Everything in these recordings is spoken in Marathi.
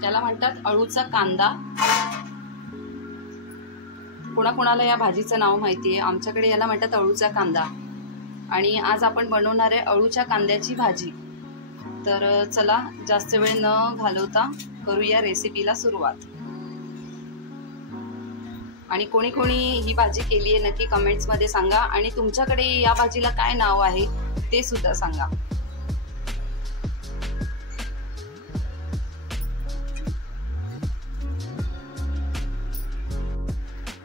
त्याला म्हणतात अळूचा कांदा। कोणाकोणाला या भाजीचं नाव माहिती आहे, आमच्याकडे याला म्हणतात अळूचा कांदा। आणि आज आपण बनवणार आहे अळूच्या कांद्याची भाजी। तर चला जास्त वेळ न घालवता करूया रेसिपीला सुरुवात। आणि कोणी कोणी ही भाजी केली आहे नक्की कमेंट्स मध्ये सांगा, आणि तुमच्याकडे या भाजीला काय नाव आहे ते सुद्धा सांगा।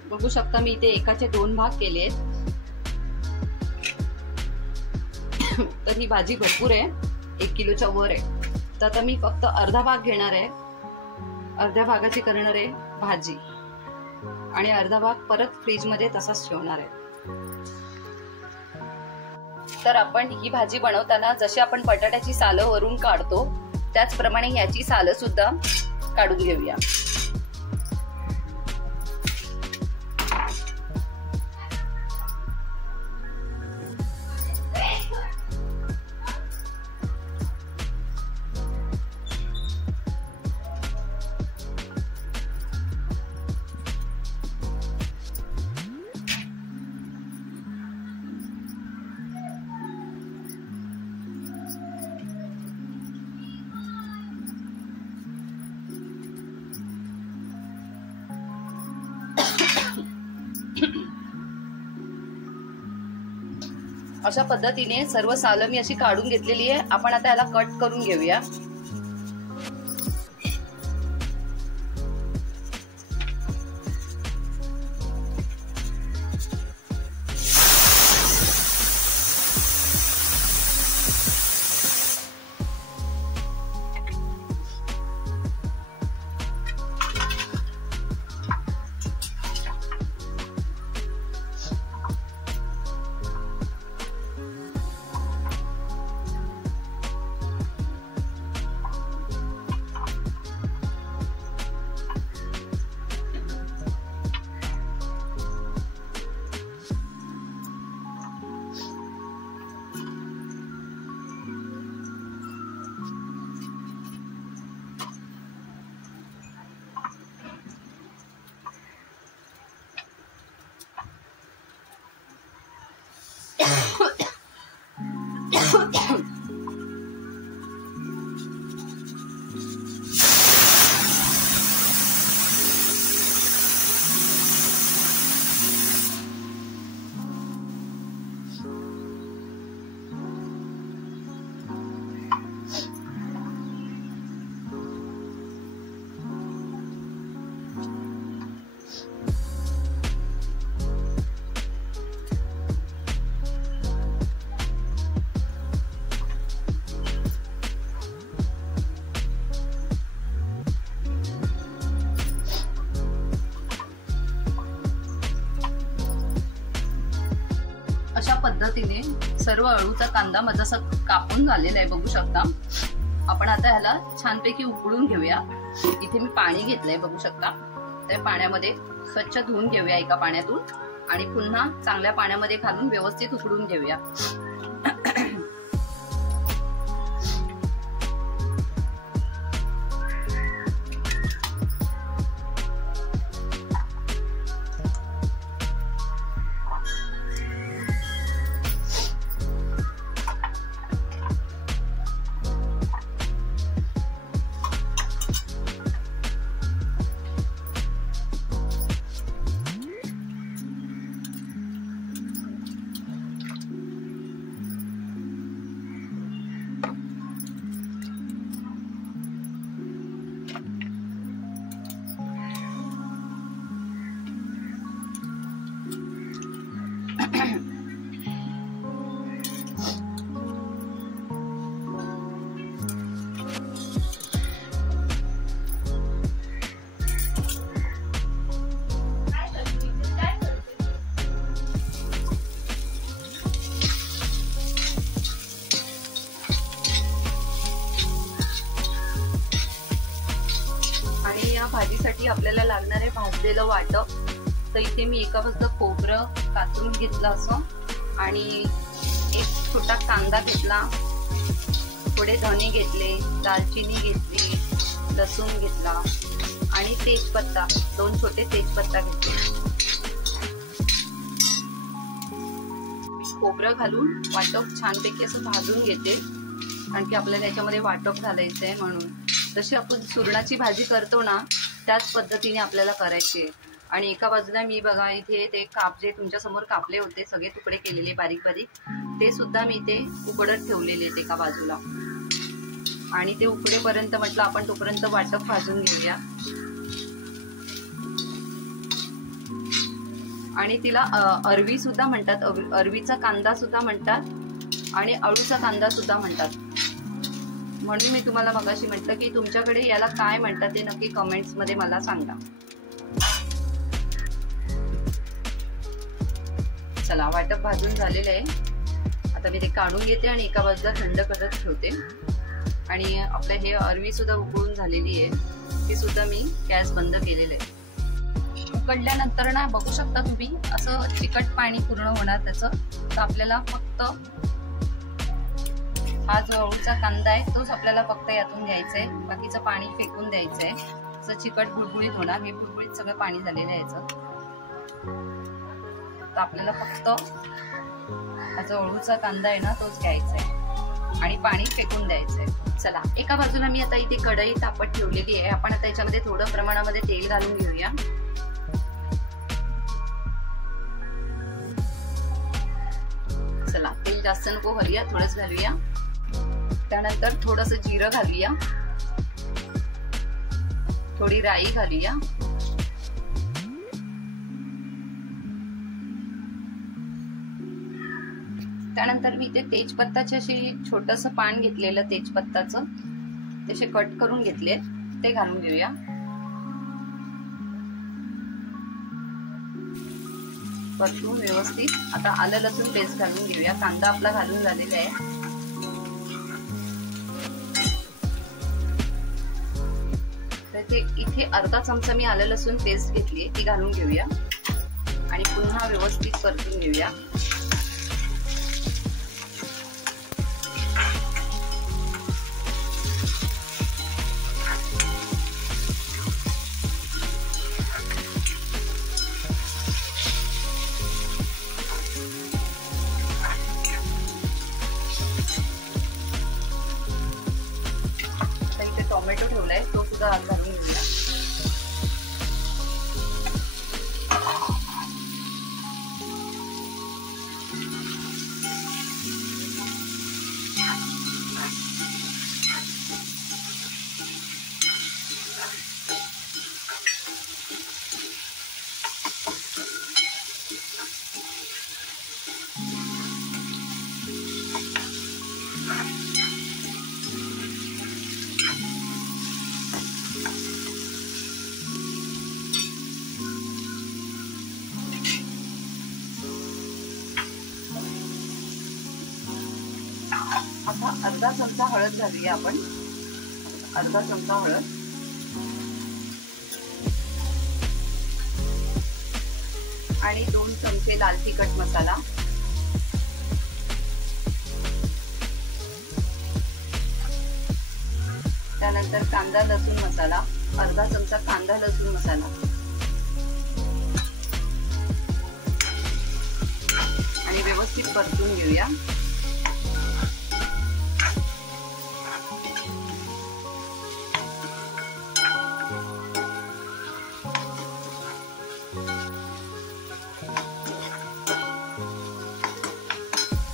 बघू शकता मी इथे एकाचे 2 भाग केले आहेत। तर ही भाजी भरपूर आहे, 1 किलोच्या वर आहे। तर आता मी फक्त अर्धा भाग घेणार आहे, अर्ध्या भागाची करणार आहे भाजी, आणि अर्धा भाग परत फ्रीज मध्ये तसाच ठेवणार आहे। तर आपण ही भाजी बनवताना जशी आपण बटाट्याची सालं वरून काढतो त्याचप्रमाणे याची सालं सुद्धा काढून घेऊया। अशा पद्धतीने सर्व सालं मी अशी काढून घेतलेली आहे। आपण आता याला कट करून घेऊया। अशा पद्धतीने सर्व अळूचा कांदा माझा कापून झालेला आहे, बघू शकता। आपण आता ह्याला छानपैकी उकळून घेऊया। इथे मी पाणी घेतलंय, बघू शकता। त्या पाण्यामध्ये स्वच्छ धुवून घेऊया एका पाण्यातून, आणि पुन्हा चांगल्या पाण्यामध्ये घालून व्यवस्थित उकळून घेऊया। भाजीसाठी आपल्याला लागणार आहे भाजलेलं वाटप। तर इथे मी एका वाजता खोबरं कापून घेतलं असं, आणि एक छोटा कांदा घेतला, थोडे धने घेतले, दालचिनी घेतली, लसूण घेतला आणि तेजपत्ता, 2 छोटे तेजपत्ता घेतले. खोबरं घालून वाटप छानपैकी असं भाजून घेते, कारण की आपल्याला याच्यामध्ये वाटप घालायचं आहे म्हणून. जशी आपण सुरणाची भाजी करतो ना त्याच पद्धतीने आपल्याला करायची आहे. आणि एका बाजूला मी बघा इथे ते काप जे तुमच्या समोर कापले होते सगळे तुकडे केलेले बारीक बारीक, ते सुद्धा मी इथे उकडत ठेवलेले आहेत एका बाजूला. आणि ते उकडेपर्यंत म्हटलं आपण तोपर्यंत वाटप भाजून घेऊया. आणि तिला अरवी सुद्धा म्हणतात, अरवीचा कांदा सुद्धा म्हणतात आणि अळूचा कांदा सुद्धा म्हणतात. म्हणून मी तुम्हाला मगाशी म्हटलं की तुमच्याकडे याला काय म्हणतात ते नक्की कमेंट्स मध्ये मला सांगा. चला, वाटप भाजून झालेलं आहे. आता मी ते काढून घेते आणि एका बाजूला थंड करत ठेवते. आणि आपलं हे अरवी सुद्धा उकळून झालेली आहे, ती सुद्धा मी गॅस बंद केलेलं आहे. उकडल्यानंतर ना बघू शकता तुम्ही असं चिकट पाणी पूर्ण होणार त्याचं. तर आपल्याला फक्त हा जो अळूचा कांदा आहे तोच आपल्याला फक्त यातून घ्यायचा आहे, बाकीचं पाणी फेकून द्यायचं आहे. असं चिकट बुडबुडीत होणार, हे बुडबुडीत सगळं पाणी झालेलं आहे याचं. तर आपल्याला फक्त हा जो अळूचा कांदा आहे ना तोच घ्यायचा आहे आणि पाणी फेकून द्यायचं आहे. चला, एका बाजूला मी आता इथे कढई तापत ठेवलेली आहे. आपण आता याच्यामध्ये थोडं प्रमाणामध्ये तेल घालून घेऊया. चला, तेल जास्त नको घालूया, थोडंच घालूया. त्यानंतर थोडंसं जिरं घालूया, थोडी राई घालूया. त्यानंतर मी ते तेजपत्ताचे असे छोटंसं पान घेतलेलं तेजपत्ताचं, त्याचे कट करून घेतले, ते घालून घेऊया. परतून व्यवस्थित आता आलं लसूण पेस्ट घालून घेऊया. कांदा आपला घालून झालेला आहे. तर ते इथे अर्धा चमचा मी आलं लसूण पेस्ट घेतली, ती घालून घेऊया आणि पुन्हा व्यवस्थित परतून घेऊया. टोमॅटो ठेवलाय, तो सुद्धा घालून घेऊया. आता अर्धा चमचा हळद घालूया आपण, अर्धा चमचा हळद. आणि 2 चमचे लाल तिखट मसाला. त्यानंतर कांदा लसूण मसाला, अर्धा चमचा कांदा लसूण मसाला. आणि व्यवस्थित परतून घेऊया.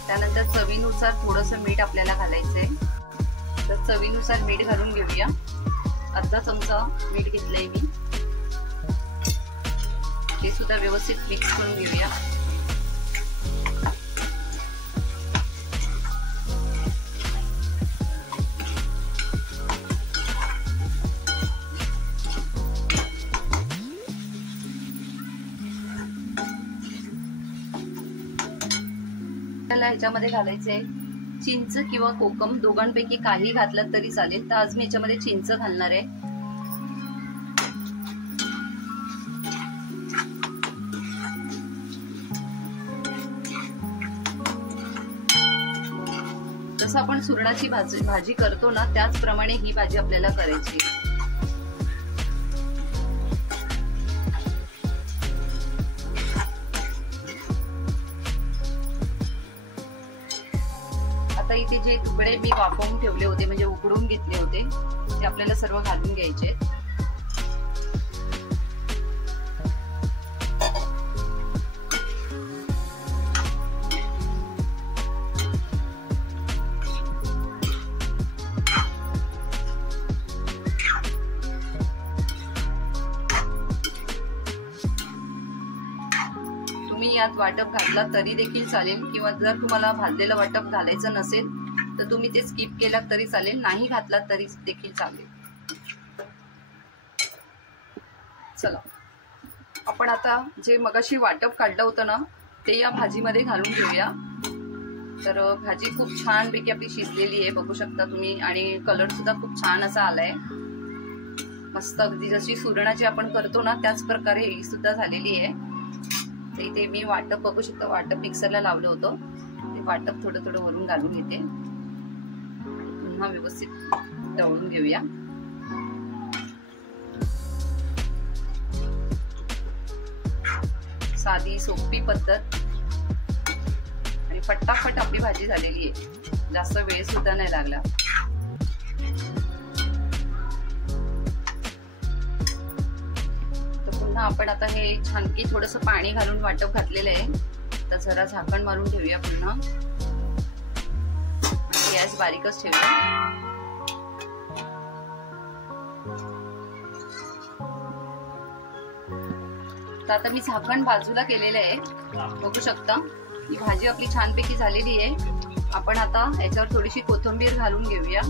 त्यानंतर चवीनुसार थोडंसं मीठ आपल्याला घालायचंय, तर चवीनुसार मीठ घालून घेऊया. अर्धा चमचा मीठ घेतलंय मी, ते सुद्धा व्यवस्थित मिक्स करून घेऊया. ह्याच्यामध्ये घालायचे चिंच किंवा कोकम, दोघांपैकी काही घातलं तरी चालेल. तर आज मी याच्यामध्ये चिंच घालणार आहे. जसं आपण सुरणाची भाजी करतो ना त्याचप्रमाणे ही भाजी आपल्याला करायची. आता इथे जे तुकडे मी वाफवून ठेवले होते म्हणजे उकडून घेतले होते ते आपल्याला सर्व घालून घ्यायचे. तुम्ही यात वाटप घातला तरी देखील चालेल, किंवा जर तुम्हाला भाजलेलं वाटप घालायचं नसेल तर तुम्ही ते स्किप केलात तरी चालेल, नाही घातलात तरी देखील चालेल. चला आपण आता जे मगाशी वाटप काढलं होतं ना ते या भाजीमध्ये घालून घेऊया. तर भाजी खूप छान पैकी आपली शिजलेली आहे बघू शकता तुम्ही, आणि कलर सुद्धा खूप छान असा आलाय. मस्त अगदी जशी सुरणाची आपण करतो ना त्याच प्रकारे ही सुद्धा झालेली आहे. इथे मी वाटप बघू शकता, वाटप मिक्सरला लावलं होतं ते वाटप थोडं थोडं वरून घालून घेते. पुन्हा व्यवस्थित दळून घेऊया. साधी सोपी पद्धत आणि फटाफट आपली भाजी झालेली आहे, जास्त वेळ सुद्धा नाही लागला. आपण आता हे छानकी थोडस पाणी घालून वाटप घातलेलं आहे. तर जरा झाकण मारून ठेवूया पुन्हा, गॅस बारीकच ठेवूया. तर आता मी झाकण बाजूला केलेलं आहे बघू शकता. ही भाजी आपली छानपैकी झालेली आहे. आपण आता याच्यावर थोडीशी कोथिंबीर घालून घेऊया.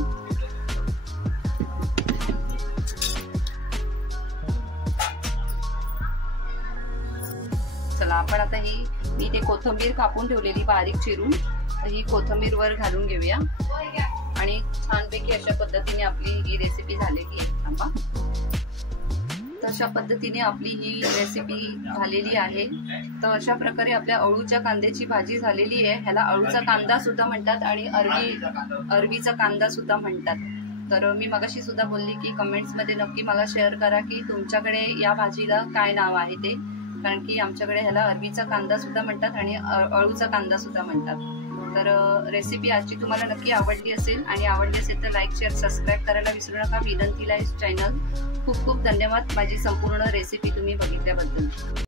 चला आपण आता ही मी ते कोथिंबीर कापून ठेवलेली बारीक चिरून, तर ही कोथिंबीर वर घालून घेऊया आणि छानपैकी अशा पद्धतीने आपली ही रेसिपी झालेली आहे. थांबा. तर अशा पद्धतीने आपली ही रेसिपी झालेली आहे. तर अशा प्रकारे आपल्या अळूच्या कांद्याची भाजी झालेली आहे. ह्याला अळूचा कांदा सुद्धा म्हणतात आणि अरवीचा कांदा सुद्धा म्हणतात. तर मी मगाशी सुद्धा बोलली की कमेंट्स मध्ये नक्की मला शेअर करा की तुमच्याकडे या भाजीला काय नाव आहे ते, कारण की आमच्याकडे ह्याला अरवीचा कांदा सुद्धा म्हणतात आणि अळूचा कांदा सुद्धा म्हणतात. तर रेसिपी आजची तुम्हाला नक्की आवडली असेल, आणि आवडली असेल तर लाईक शेअर सबस्क्राईब करायला विसरू नका. विनंतीला चॅनल खूप खूप धन्यवाद माझी संपूर्ण रेसिपी तुम्ही बघितल्याबद्दल.